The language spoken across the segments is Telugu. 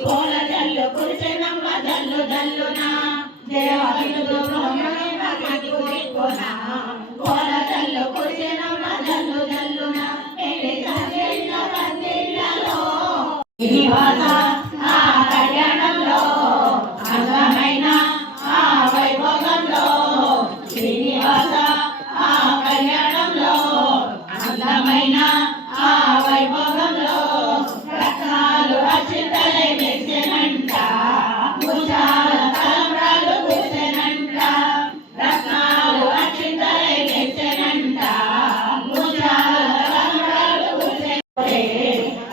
పూల జల్లు కురిసెనమ్మ జల్లు జల్లున దేవతలు పూల జల్లు కురిసెనమ్మ జల్లు జల్లున శ్రీనివాస ఆ కళ్యాణంలో అందమైన ఆ వైభోగంలో శ్రీనివాస ఆ కళ్యాణంలో అందమైన ఆ వైభోగంలో రత్నాలు అక్షింతలై మెరిసెనంట ముత్యాల తలంబ్రాలు కురిసెనంట రత్నాలు అక్షింతలై మెరిసెనంట ముత్యాల తలంబ్రాలు కురిసె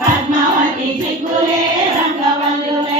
పద్మావతి సిగ్గులే రంగవల్లులే